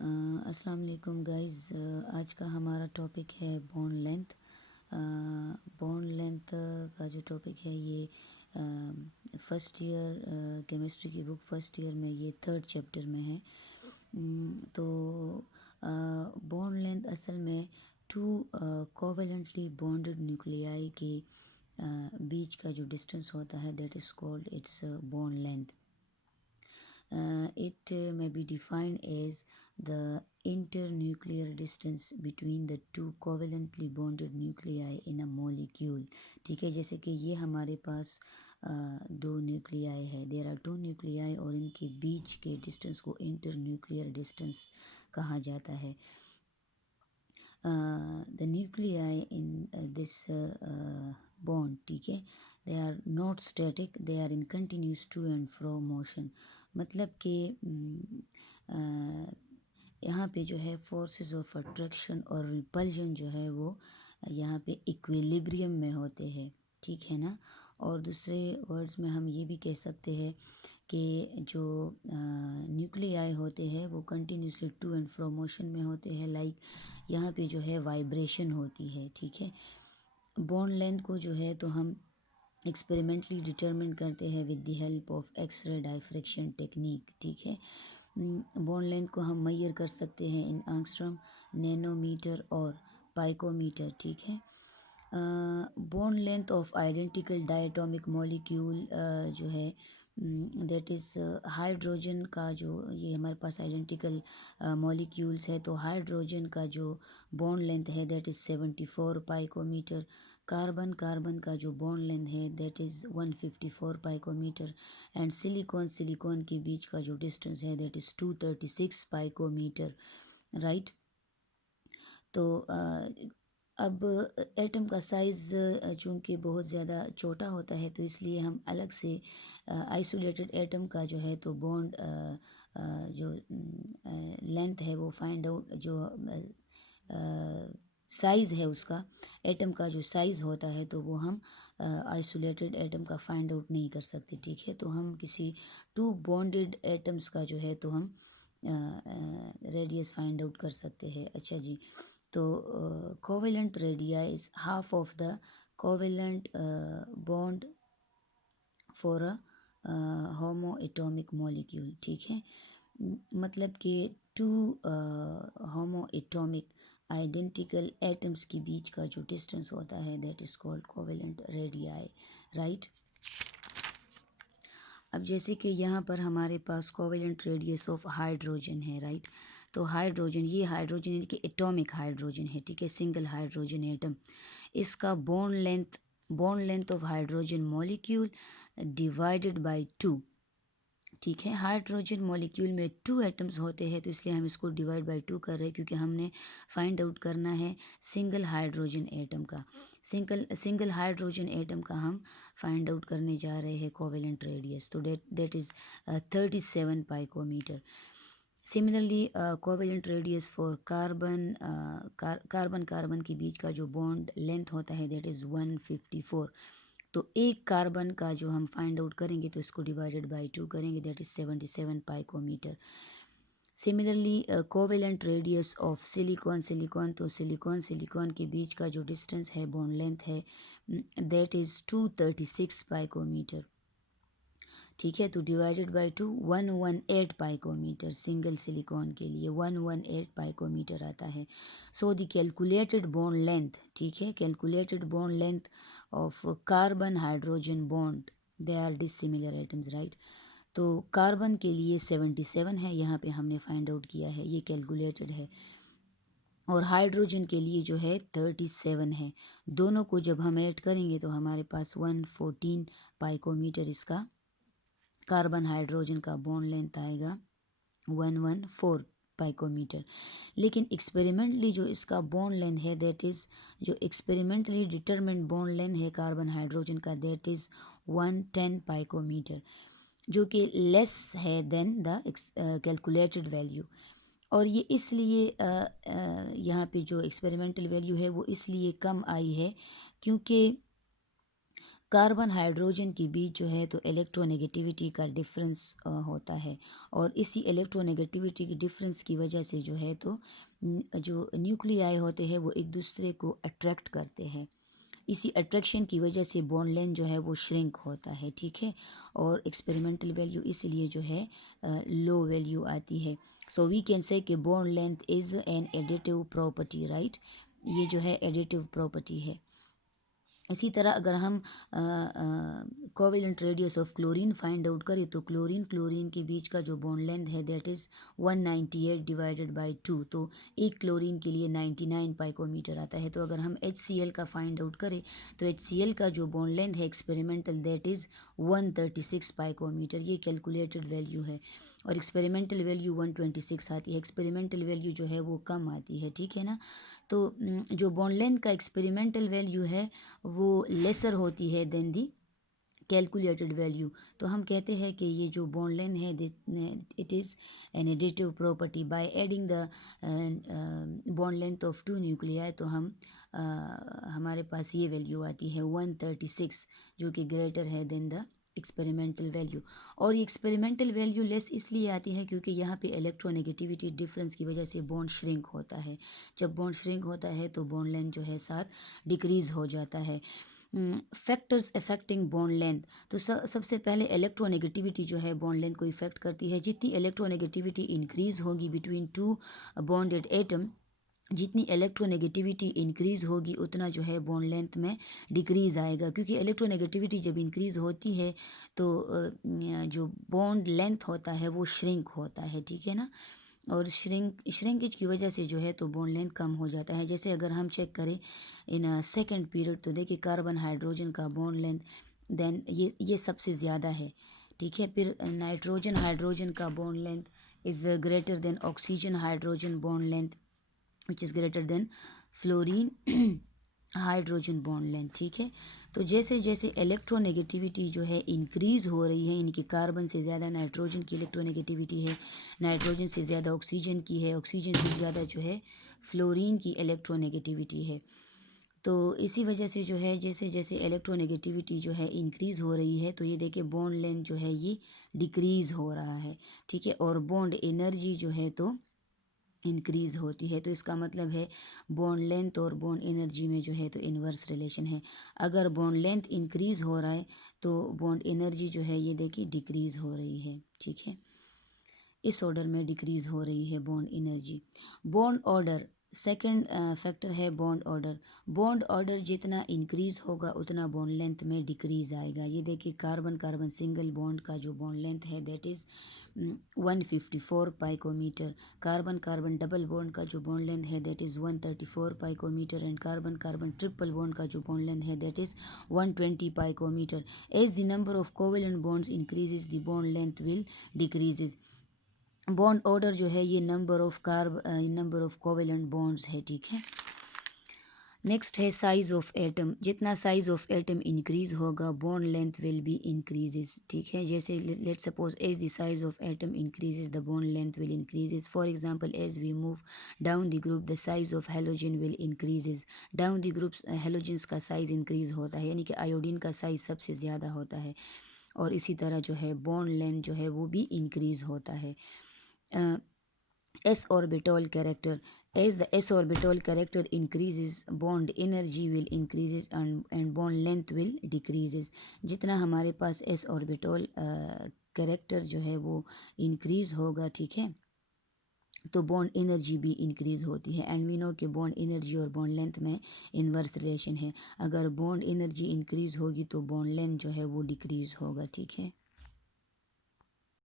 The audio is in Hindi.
अस्सलाम वालेकुम गाइस। आज का हमारा टॉपिक है बॉन्ड लेंथ। बॉन्ड लेंथ का जो टॉपिक है ये फर्स्ट ईयर केमिस्ट्री की बुक फर्स्ट ईयर में ये थर्ड चैप्टर में है। तो बॉन्ड लेंथ असल में टू कोवेलेंटली बॉन्डेड न्यूक्लियाई के बीच का जो डिस्टेंस होता है that is called its bond length. It may be defined as the internuclear distance between the two covalently bonded nuclei in a molecule. ठीक है, जैसे कि ये हमारे पास दो न्यूक्लियाई है, देयर आर टू न्यूक्लियाई और इनके बीच के डिस्टेंस को इंटरन्यूक्लियर डिस्टेंस कहा जाता है. The nuclei in this bond, ठीक है, they are not static, they are in continuous to and fro motion. मतलब कि यहाँ पे जो है फोर्सेस ऑफ अट्रैक्शन और रिपल्जन जो है वो यहाँ पे इक्विलिब्रियम में होते हैं, ठीक है ना. और दूसरे वर्ड्स में हम ये भी कह सकते हैं कि जो न्यूक्लियाई होते हैं वो continuously to and fro motion में होते हैं. लाइक यहाँ पे जो है वाइब्रेशन होती है, ठीक है. बॉन्ड लेंथ को जो है तो हम एक्सपेरिमेंटली डिटरमिन करते हैं with the help of X-ray diffraction technique, ठीक है. बॉन्ड लेंथ को हम मेजर कर सकते हैं इन एंगस्ट्रॉम, नैनोमीटर और पाइकोमीटर, ठीक है. Bond length of identical diatomic molecule जो है दैट इज़ हाइड्रोजन का जो ये हमारे पास आइडेंटिकल मॉलिक्यूल्स है तो हाइड्रोजन का जो बॉन्ड लेंथ है दैट इज़ 74 पाइकोमीटर. कार्बन कार्बन का जो बॉन्ड लेंथ है दैट इज़ 154 पाइकोमीटर. एंड सिलिकॉन के बीच का जो डिस्टेंस है दैट इज़ 236 पाइकोमीटर, राइट. तो अब एटम का साइज़ चूँकि बहुत ज़्यादा छोटा होता है तो इसलिए हम अलग से आइसोलेटेड एटम का जो है तो बॉन्ड जो लेंथ है वो फाइंड आउट, जो साइज़ है उसका, एटम का जो साइज़ होता है तो वो हम आइसोलेटेड एटम का फाइंड आउट नहीं कर सकते, ठीक है. तो हम किसी टू बॉन्डेड एटम्स का जो है तो हम रेडियस फाइंड आउट कर सकते हैं. अच्छा जी, तो covalent radii is half of the covalent bond for a homo atomic molecule, ठीक है. मतलब कि two homo atomic identical atoms के बीच का जो डिस्टेंस होता है that is called covalent radii, right. अब जैसे कि यहाँ पर हमारे पास कोवेलेंट रेडियस ऑफ हाइड्रोजन है, राइट. तो हाइड्रोजन, ये हाइड्रोजन यानी कि एटॉमिक हाइड्रोजन है, ठीक है, सिंगल हाइड्रोजन एटम. इसका bond length of hydrogen molecule divided by to, ठीक है. हाइड्रोजन मॉलिक्यूल में टू एटम्स होते हैं तो इसलिए हम इसको डिवाइड बाय टू कर रहे हैं क्योंकि हमने फाइंड आउट करना है सिंगल हाइड्रोजन एटम का. सिंगल हाइड्रोजन एटम का हम फाइंड आउट करने जा रहे हैं कोवेलेंट रेडियस, तो that is 37 picometre. Similarly covalent radius for carbon के बीच का जो बॉन्ड लेंथ होता है दैट इज़ 154. तो एक कार्बन का जो हम फाइंड आउट करेंगे तो इसको डिवाइडेड बाय टू करेंगे that is 77 picometre. Similarly covalent radius of silicon तो सिलिकॉन के बीच का जो डिस्टेंस है बॉन्ड लेंथ है दैट इज़ 236 पाइकोमीटर, ठीक है. तो divided by two 118 picometre single silicon के लिए 118 पाइकोमीटर आता है. So the calculated bond length, ठीक है, calculated bond length of carbon hydrogen bond, they are dissimilar atoms, right. तो कार्बन के लिए 77 है, यहाँ पे हमने फाइंड आउट किया है, ये कैलकुलेटेड है. और हाइड्रोजन के लिए जो है 37 है. दोनों को जब हम ऐड करेंगे तो हमारे पास 114 पाइकोमीटर इसका कार्बन हाइड्रोजन का बॉन्ड लेंथ आएगा 114 पाइकोमीटर. लेकिन एक्सपेरिमेंटली जो इसका बॉन्ड लेंथ है दैट इज़, जो एक्सपेरिमेंटली डिटरमिन्ड बॉन्ड लेंथ है कार्बन हाइड्रोजन का दैट इज़ 110 पाइकोमीटर, जो कि लेस है देन द कैलकुलेटेड वैल्यू. और ये इसलिए यहाँ पे जो एक्सपेरिमेंटल वैल्यू है वो इसलिए कम आई है क्योंकि कार्बन हाइड्रोजन के बीच जो है तो इलेक्ट्रोनेगेटिविटी का डिफरेंस होता है, और इसी इलेक्ट्रोनेगेटिविटी की डिफरेंस की वजह से जो है तो जो न्यूक्लियाई होते हैं वो एक दूसरे को अट्रैक्ट करते हैं। इसी अट्रैक्शन की वजह से बॉन्ड लेंथ जो है वो श्रिंक होता है, ठीक है। और एक्सपेरिमेंटल वैल्यू इसलिए जो है लो वैल्यू आती है। सो वी कैन से कि bond length is an additive property, right. ये जो है एडिटिव प्रॉपर्टी है। इसी तरह अगर हम covalent radius of chlorine find out करें तो क्लोरीन के बीच का जो बॉन्ड लेंथ है दैट इज़ 198 डिवाइडेड बाय 2, तो एक क्लोरीन के लिए 99 पाइकोमीटर आता है। तो अगर हम HCl का फाइंड आउट करें तो HCl का जो बॉन्ड लेंथ है एक्सपेरिमेंटल दैट इज़ 136 पाइकोमीटर, ये कैलकुलेटेड वैल्यू है। और एक्सपेरिमेंटल वैल्यू 126 आती है, एक्सपेरिमेंटल वैल्यू जो है वो कम आती है, ठीक है ना। तो जो बॉन्ड लेंथ का एक्सपेरिमेंटल वैल्यू है वो लेसर होती है देन दी कैलकुलेटेड वैल्यू। तो हम कहते हैं कि ये जो बॉन्ड लेंथ है it is an additive property. By adding the bond length of two nuclei तो हम हमारे पास ये वैल्यू आती है 136, जो कि ग्रेटर है देन द एक्सपेरिमेंटल वैल्यू। और ये एक्सपेरिमेंटल वैल्यू लेस इसलिए आती है क्योंकि यहाँ पे इलेक्ट्रोनेगेटिविटी डिफरेंस की वजह से बॉन्ड श्रिंक होता है। जब बॉन्ड श्रिंक होता है तो बॉन्ड लेंथ जो है साथ डिक्रीज़ हो जाता है। फैक्टर्स अफेक्टिंग बॉन्ड लेंथ, तो सबसे पहले इलेक्ट्रोनेगेटिविटी जो है बॉन्ड लेंथ को इफेक्ट करती है। जितनी इलेक्ट्रोनेगेटिविटी इंक्रीज़ होगी बिटवीन टू बॉन्डेड एटम, जितनी इलेक्ट्रोनेगेटिविटी इंक्रीज़ होगी उतना जो है बॉन्ड लेंथ में डिक्रीज़ आएगा, क्योंकि इलेक्ट्रोनेगेटिविटी जब इंक्रीज़ होती है तो जो बॉन्ड लेंथ होता है वो श्रिंक होता है, ठीक है ना। और श्रिंकेज की वजह से जो है तो बॉन्ड लेंथ कम हो जाता है। जैसे अगर हम चेक करें इन सेकंड पीरियड तो देखिए कार्बन हाइड्रोजन का बॉन्ड लेंथ देन ये सबसे ज़्यादा है, ठीक है। फिर नाइट्रोजन हाइड्रोजन का bond length is greater than oxygen hydrogen bond length which is greater than fluorine hydrogen bond length, ठीक है। तो जैसे जैसे इलेक्ट्रोनेगेटिविटी जो है इंक्रीज़ हो रही है, इनकी कार्बन से ज़्यादा नाइट्रोजन की इलेक्ट्रोनेगेटिविटी है, नाइट्रोजन से ज़्यादा ऑक्सीजन की है, ऑक्सीजन से ज़्यादा जो है फ्लोरीन की इलेक्ट्रोनेगेटिविटी है। तो इसी वजह से जो है जैसे जैसे इलेक्ट्रोनेगेटिविटी जो है इंक्रीज़ हो रही है तो ये देखिए बॉन्ड लेंथ जो है ये डिक्रीज़ हो रहा है, ठीक है। और बॉन्ड एनर्जी जो है तो इंक्रीज़ होती है। तो इसका मतलब है बॉन्ड लेंथ और बॉन्ड एनर्जी में जो है तो इन्वर्स रिलेशन है। अगर बॉन्ड लेंथ इंक्रीज़ हो रहा है तो बॉन्ड एनर्जी जो है ये देखिए डिक्रीज़ हो रही है, ठीक है। इस ऑर्डर में डिक्रीज़ हो रही है bond energy. Bond order second factor है बॉन्ड ऑर्डर। बॉन्ड ऑर्डर जितना इंक्रीज़ होगा उतना बॉन्ड लेंथ में डिक्रीज़ आएगा। ये देखिए कार्बन कार्बन सिंगल बॉन्ड का जो बॉन्ड लेंथ है that is 154 picometre. Carbon carbon double bond का जो बॉन्ड लेंथ है that is 134 picometre. And carbon carbon triple bond का जो बॉन्ड लेंथ है that is 120 picometre. As the number of covalent bonds increases the bond length will decreases. Bond order जो है ये नंबर ऑफ कोवेलेंट बॉन्ड्स है, ठीक है। नेक्स्ट है साइज ऑफ एटम। जितना साइज ऑफ एटम इंक्रीज होगा bond length will be increases, ठीक है। जैसे let suppose as the size of atom increases the bond length will increases. For example as we move down the group the size of halogen will increases. Down the group halogens का साइज इंक्रीज होता है, यानी कि आयोडीन का साइज सबसे ज़्यादा होता है। और इसी तरह जो है बॉन्ड लेंथ जो है वो भी इंक्रीज होता है। s orbital character, as the s orbital character increases bond energy will increases and bond length will decreases। जितना हमारे पास s orbital कैरेक्टर जो है वो इंक्रीज होगा, ठीक है, तो बॉन्ड एनर्जी भी इंक्रीज होती है। एंड वी नो कि बॉन्ड एनर्जी और बॉन्ड लेंथ में इन्वर्स रिलेशन है। अगर बॉन्ड एनर्जी इंक्रीज होगी तो बॉन्ड लेंथ जो है वो डिक्रीज होगा, ठीक है।